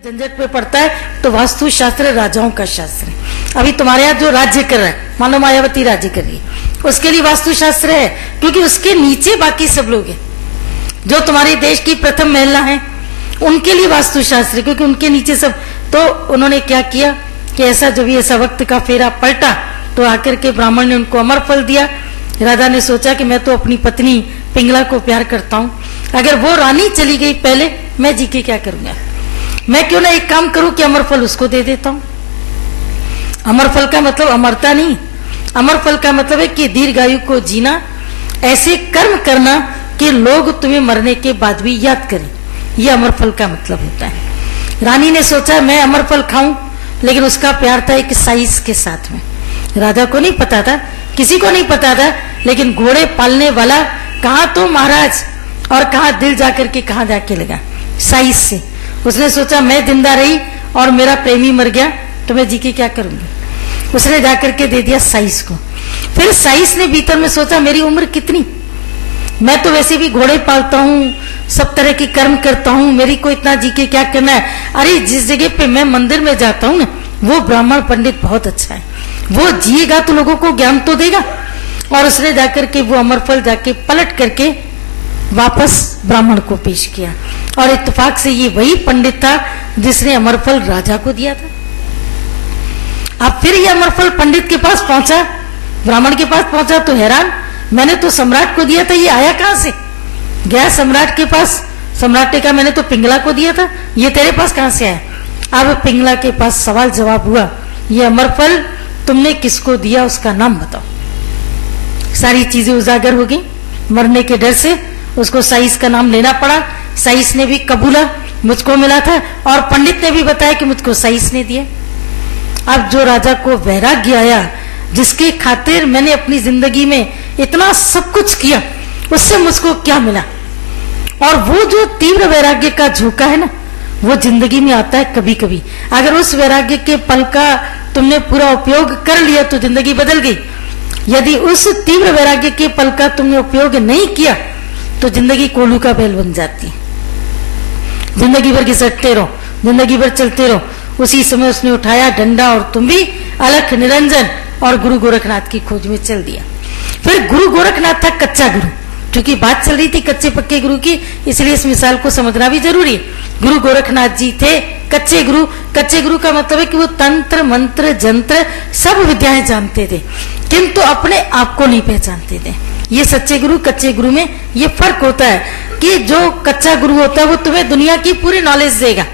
झंझट पे पड़ता है तो वास्तु शास्त्र राजाओं का शास्त्र है। अभी तुम्हारे यहाँ जो राज्य कर रहा है, मानो मायावती राज्य कर रही है, उसके लिए वास्तु शास्त्र है, क्योंकि उसके नीचे बाकी सब लोग हैं। जो तुम्हारे देश की प्रथम महिला है उनके लिए वास्तु शास्त्र है, क्योंकि उनके नीचे सब। तो उन्होंने क्या किया कि ऐसा जब ऐसा वक्त का फेरा पलटा तो आकर के ब्राह्मण ने उनको अमर फल दिया। राजा ने सोचा कि मैं तो अपनी पत्नी पिंगला को प्यार करता हूँ, अगर वो रानी चली गई पहले, मैं जी के क्या करूंगा, मैं क्यों ना एक काम करूं कि अमर फल उसको दे देता हूं। अमर फल का मतलब अमरता नहीं, अमर फल का मतलब है कि दीर्घायु को जीना, ऐसे कर्म करना कि लोग तुम्हें मरने के बाद भी याद करें, यह अमर फल का मतलब होता है। रानी ने सोचा मैं अमर फल खाऊं, लेकिन उसका प्यार था एक साइज के साथ में। राजा को नहीं पता था, किसी को नहीं पता था, लेकिन घोड़े पालने वाला कहा तो महाराज और कहा दिल जाकर के कहा जाके लगा साइज से। उसने सोचा मैं जिंदा रही और मेरा प्रेमी मर गया तो मैं जी के क्या करूंगी। उसने जाकर के दे दिया साइस को। फिर साइस ने भीतर में सोचा मेरी उम्र कितनी, मैं तो वैसे भी घोड़े पालता हूँ, सब तरह की कर्म करता हूँ, मेरी को इतना जी के क्या करना है। अरे जिस जगह पे मैं मंदिर में जाता हूँ ना, वो ब्राह्मण पंडित बहुत अच्छा है, वो जिएगा तो लोगों को ज्ञान तो देगा। और उसने जाकर के वो अमरफल जाके पलट करके वापस ब्राह्मण को पेश किया, और इत्तेफाक से ये वही पंडित था जिसने अमरफल राजा को दिया था। अब फिर ये अमरफल पंडित के पास पहुंचा, ब्राह्मण के पास पहुंचा तो हैरान, मैंने तो सम्राट को दिया था, ये आया कहां से। गया सम्राट के पास, सम्राट ने कहा मैंने तो पिंगला को दिया था, ये तेरे पास कहां से आया। अब पिंगला के पास सवाल जवाब हुआ, ये अमरफल तुमने किसको दिया, उसका नाम बताओ। सारी चीजें उजागर हो गई, मरने के डर से उसको साइस का नाम लेना पड़ा। साइस ने भी कबूला मुझको मिला था, और पंडित ने भी बताया कि मुझको साइस ने दिया। अब जो राजा को वैराग्य आया, जिसके खातिर मैंने अपनी जिंदगी में इतना सब कुछ किया, उससे मुझको क्या मिला। और वो जो तीव्र वैराग्य का झोंका है ना, वो जिंदगी में आता है कभी कभी। अगर उस वैराग्य के पल का तुमने पूरा उपयोग कर लिया तो जिंदगी बदल गई। यदि उस तीव्र वैराग्य के पल का तुमने उपयोग नहीं किया तो जिंदगी कोलू का बैल बन जाती है। जिंदगी भर घिसटते रहो, जिंदगी भर चलते रहो। उसी समय उसने उठाया डंडा और तुम भी अलख निरंजन और गुरु गोरखनाथ की खोज में चल दिया। फिर गुरु गोरखनाथ था कच्चा गुरु, क्योंकि बात चल रही थी कच्चे पक्के गुरु की, इसलिए इस मिसाल को समझना भी जरूरी है। गुरु गोरखनाथ जी थे कच्चे गुरु। कच्चे गुरु का मतलब है कि वो तंत्र मंत्र जंत्र सब विद्याएं जानते थे, किंतु अपने आप को नहीं पहचानते थे। ये सच्चे गुरु कच्चे गुरु में ये फर्क होता है कि जो कच्चा गुरु होता है वो तुम्हें दुनिया की पूरी नॉलेज देगा,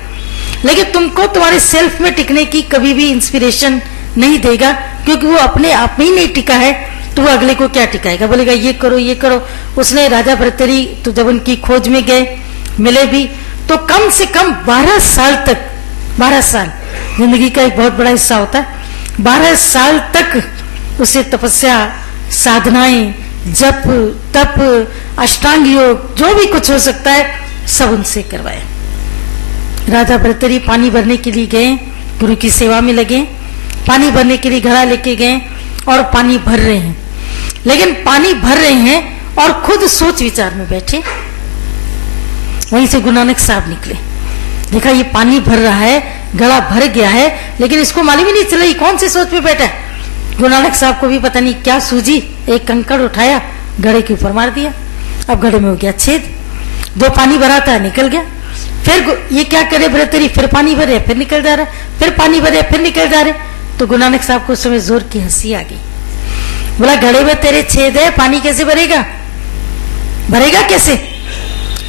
लेकिन तुमको तुम्हारे सेल्फ में टिकने की कभी भी इंस्पिरेशन नहीं देगा, क्योंकि वो अपने आप में ही नहीं टिका है तो वो अगले को क्या टिकाएगा, बोलेगा ये करो ये करो। उसने राजा भर्तृहरि तो जब उनकी खोज में गए, मिले भी, तो कम से कम 12 साल तक, 12 साल जिंदगी का एक बहुत बड़ा हिस्सा होता है, 12 साल तक उसे तपस्या, साधनाएं, जप तप, अष्टांग योग, जो भी कुछ हो सकता है सब उनसे करवाए। राजा भर्तृहरि पानी भरने के लिए गए, गुरु की सेवा में लगे, पानी भरने के लिए घड़ा लेके गए और पानी भर रहे हैं। लेकिन पानी भर रहे हैं और खुद सोच विचार में बैठे। वहीं से गुरु नानक साहब निकले, देखा ये पानी भर रहा है, घड़ा भर गया है, लेकिन इसको मालूम ही नहीं चला ये कौन सी सोच में बैठा है। गुरु नानक साहब को भी पता नहीं क्या सूझी, एक कंकड़ उठाया, घड़े के ऊपर मार दिया। अब घड़े में हो गया छेद, जो पानी भरा था निकल गया। फिर ये क्या करे भर्तृहरि, फिर पानी भरे फिर निकल जा रहा, फिर पानी भरे फिर निकल जा रहे। तो गुरु नानक साहब को उस समय जोर की हंसी आ गई। बोला घड़े में तेरे छेद है, पानी कैसे भरेगा, भरेगा कैसे।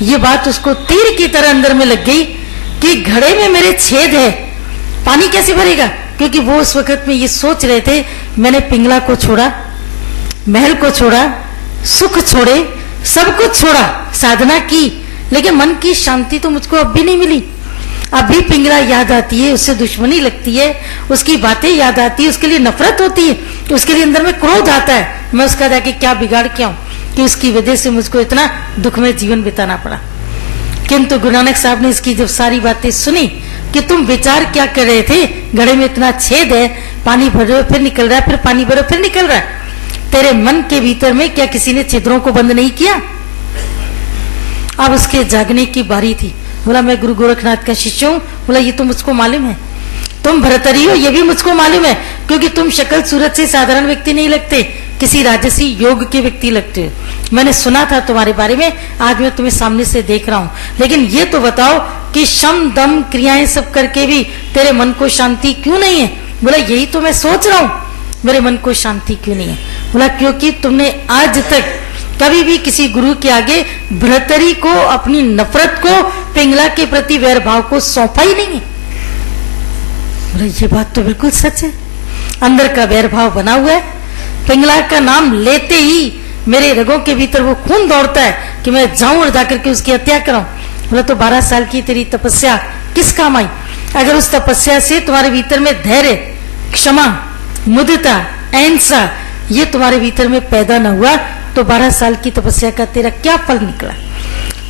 ये बात उसको तीर की तरह अंदर में लग गई कि घड़े में मेरे छेद है, पानी कैसे भरेगा। क्योंकि वो उस वक्त में ये सोच रहे थे मैंने पिंगला को छोड़ा, महल को छोड़ा, सुख छोड़े, सब कुछ छोड़ा, साधना की, लेकिन मन की शांति तो मुझको अब भी नहीं मिली। अभी पिंगला याद आती है, उससे दुश्मनी लगती है, उसकी बातें याद आती है, उसके लिए नफरत होती है, उसके लिए अंदर में क्रोध आता है, मैं उसका जाके क्या बिगाड़ के आऊं कि उसकी वजह से मुझको इतना दुखमय जीवन बिताना पड़ा। किंतु गुरु नानक साहब ने इसकी जब सारी बातें सुनी कि तुम विचार क्या कर रहे थे, घड़े में इतना छेद है, पानी भरो फिर निकल रहा है, फिर पानी भरो फिर निकल रहा है, तेरे मन के भीतर में क्या किसी ने छिद्रों को बंद नहीं किया। अब उसके जागने की बारी थी। बोला मैं गुरु गोरखनाथ का शिष्य हूँ। बोला ये तो मुझको मालूम है, तुम भर्तृहरि हो ये भी मुझको मालूम है, क्योंकि तुम शक्ल सूरत से साधारण व्यक्ति नहीं लगते, किसी राजसी योग के व्यक्ति लगते हो। मैंने सुना था तुम्हारे बारे में, आज मैं तुम्हें सामने से देख रहा हूँ। लेकिन ये तो बताओ कि शम दम क्रियाएं सब करके भी तेरे मन को शांति क्यों नहीं है? बोला यही तो मैं सोच रहा हूँ, मेरे मन को शांति क्यों नहीं है? बोला क्योंकि तुमने आज तक कभी भी किसी गुरु के आगे भर्तृहरि को, अपनी नफरत को, पिंगला के प्रति वैर भाव को सौंपा ही नहीं है। बोला ये बात तो बिल्कुल सच है, अंदर का वैर भाव बना हुआ है। पिंगला का नाम लेते ही मेरे रगों के भीतर वो खून दौड़ता है कि मैं जाऊं और जाकर के उसकी हत्या कराऊं। बोला तो 12 साल की तेरी तपस्या किस काम आई? अगर उस तपस्या से तुम्हारे भीतर में धैर्य, क्षमा, मुदिता, अहिंसा ये तुम्हारे भीतर में पैदा न हुआ तो 12 साल की तपस्या का तेरा क्या फल निकला?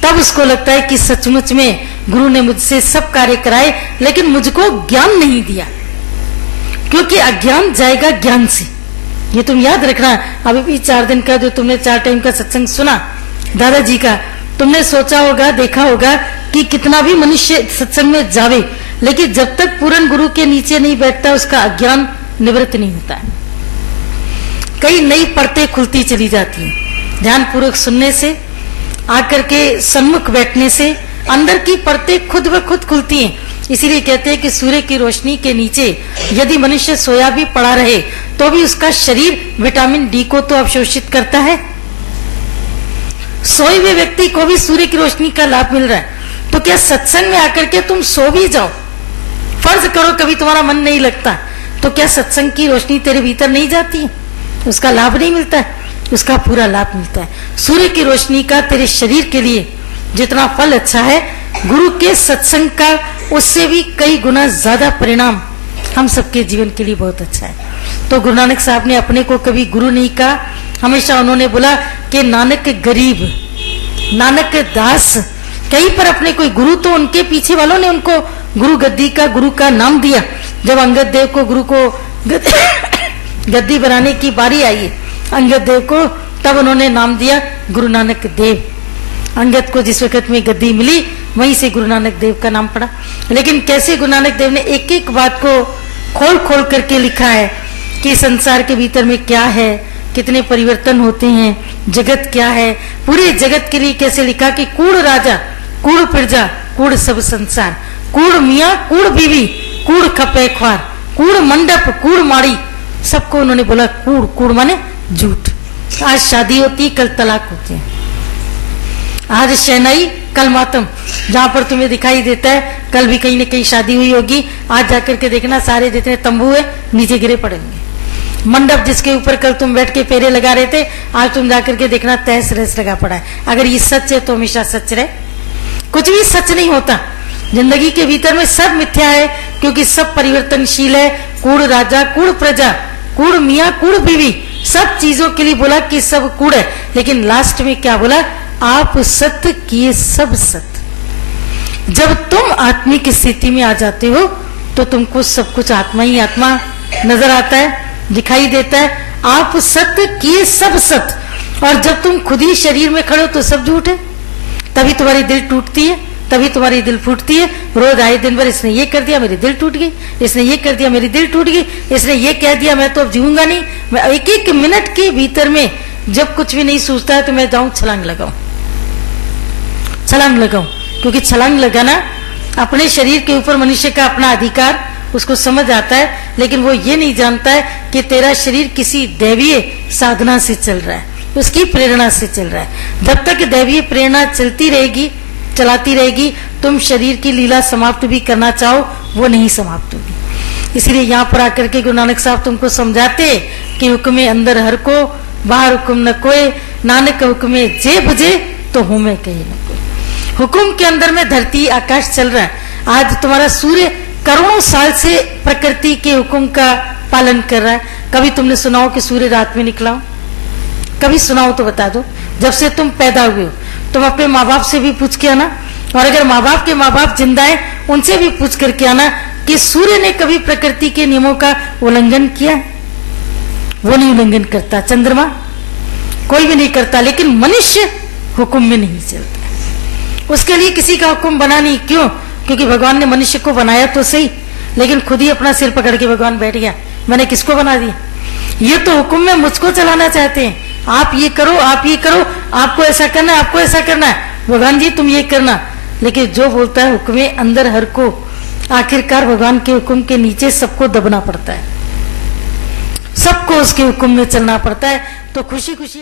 तब उसको लगता है कि सचमुच में गुरु ने मुझसे सब कार्य कराए, लेकिन मुझको ज्ञान नहीं दिया, क्योंकि अज्ञान जाएगा ज्ञान से। ये तुम याद रखना। अभी भी 4 दिन का जो तुमने 4 टाइम का सत्संग सुना दादाजी का, तुमने सोचा होगा, देखा होगा कि कितना भी मनुष्य सत्संग में जावे, लेकिन जब तक पूर्ण गुरु के नीचे नहीं बैठता उसका अज्ञान निवृत्त नहीं होता है। कई नई परतें खुलती चली जाती हैं। ध्यान पूर्वक सुनने से, आकर के सन्मुख बैठने से अंदर की परतें खुद ब खुद खुलती हैं। इसीलिए कहते हैं कि सूर्य की रोशनी के नीचे यदि मनुष्य सोया भी पड़ा रहे तो भी उसका शरीर विटामिन डी को तो अवशोषित करता है। सोए हुए व्यक्ति को भी सूर्य की रोशनी का लाभ मिल रहा है, तो क्या सत्संग में आकर के तुम सो भी जाओ, फर्ज करो कभी तुम्हारा मन नहीं लगता, तो क्या सत्संग की रोशनी तेरे भीतर नहीं जाती है? उसका लाभ नहीं मिलता है? उसका पूरा लाभ मिलता है। सूर्य की रोशनी का तेरे शरीर के लिए जितना फल अच्छा है, गुरु के सत्संग का उससे भी कई गुना ज्यादा परिणाम हम सबके जीवन के लिए बहुत अच्छा है। तो गुरु नानक साहब ने अपने को कभी गुरु नहीं कहा, हमेशा उन्होंने बोला कि नानक गरीब, नानक दास। कहीं पर अपने कोई गुरु, तो उनके पीछे वालों ने उनको गुरु गद्दी का, गुरु का नाम दिया। जब अंगद देव को गुरु को गद्दी बनाने की बारी आई अंगद देव को, तब उन्होंने नाम दिया गुरु नानक देव। अंगद को जिस वक्त में गद्दी मिली वहीं से गुरु नानक देव का नाम पड़ा। लेकिन कैसे गुरु नानक देव ने एक एक बात को खोल खोल करके लिखा है कि संसार के भीतर में क्या है, कितने परिवर्तन होते हैं, जगत क्या है, पूरे जगत के लिए कैसे लिखा कि कूड़ राजा, कूड़ प्रजा, कूड़ सब संसार, कूड़ मियाँ, कूड़ बीवी, कूड़ खपे ख्वार, कूड़ मंडप, कूड़ माड़ी, सबको उन्होंने बोला कूड़। कूड़ माने झूठ। आज शादी होती है, कल तलाक होती है। आज शहनाई, कल मातम। जहां पर तुम्हें दिखाई देता है कल भी कहीं न कहीं शादी हुई होगी, आज जाकर के देखना सारे जितने तंबू है नीचे गिरे पड़ेंगे। मंडप जिसके ऊपर कल तुम बैठ के फेरे लगा रहे थे, आज तुम जाकर के देखना तहस रहस लगा पड़ा है। अगर ये सच है तो हमेशा सच रहे। कुछ भी सच नहीं होता जिंदगी के भीतर में, सब मिथ्या है, क्योंकि सब परिवर्तनशील है। कूड़ राजा, कूड़ प्रजा, कूड़ मियाँ, कूड़ बीवी, सब चीजों के लिए बोला कि सब कूड़ है। लेकिन लास्ट में क्या बोला? आप सत्य किए सब सत्य। जब तुम आत्मिक स्थिति में आ जाते हो तो तुमको सब कुछ आत्मा ही आत्मा नजर आता है, दिखाई देता है। आप सत्य किए सब सत्य। और जब तुम खुद ही शरीर में खड़े हो तो सब झूठ है। तभी तुम्हारी दिल टूटती है, तभी तुम्हारी दिल फूटती है। रोज आए दिन भर इसने ये कर दिया मेरी दिल टूट गई, इसने ये कर दिया मेरी दिल टूट गई, इसने ये कह दिया मैं तो अब जीऊंगा नहीं। मैं एक एक मिनट के भीतर में जब कुछ भी नहीं सोचता है तो मैं जाऊं छलांग लगाऊं, छलांग लगाऊं। क्योंकि छलांग लगाना अपने शरीर के ऊपर मनुष्य का अपना अधिकार, उसको समझ आता है। लेकिन वो ये नहीं जानता है कि तेरा शरीर किसी दैवीय साधना से चल रहा है, उसकी प्रेरणा से चल रहा है। जब तक दैवीय प्रेरणा चलती रहेगी, चलाती रहेगी, तुम शरीर की लीला समाप्त भी करना चाहो वो नहीं समाप्त होगी। इसलिए यहाँ पर आकर के गुरु नानक साहब तुमको समझाते कि हुक्मे अंदर हर को, बाहर हुक्म न कोई, नानक हुक्मे जे बुझे तो हुमे कहीं न कोई। हुक्म के अंदर में धरती आकाश चल रहा है। आज तुम्हारा सूर्य करोड़ों साल से प्रकृति के हुक्म का पालन कर रहा है। कभी तुमने सुनाओ कि सूर्य रात में निकला हो? कभी सुनाओ तो बता दो। जब से तुम पैदा हुए हो तुम अपने माँ बाप से भी पूछ के आना, और अगर माँ बाप के माँ बाप जिंदा है उनसे भी पूछ करके आना कि सूर्य ने कभी प्रकृति के नियमों का उल्लंघन किया? वो नहीं उल्लंघन करता। चंद्रमा कोई भी नहीं करता। लेकिन मनुष्य हुक्म में नहीं चलता। उसके लिए किसी का हुक्म बना नहीं। क्यों? क्योंकि भगवान ने मनुष्य को बनाया तो सही, लेकिन खुद ही अपना सिर पकड़ के भगवान बैठ गया, मैंने किसको बना दिया? ये तो हुक्म में मुझको चलाना चाहते हैं, आप ये करो, आप ये करो, आपको ऐसा करना है, आपको ऐसा करना है, भगवान जी तुम ये करना। लेकिन जो बोलता है हुक्म अंदर हर को, आखिरकार भगवान के हुक्म के नीचे सबको दबना पड़ता है, सबको उसके हुक्म में चलना पड़ता है। तो खुशी खुशी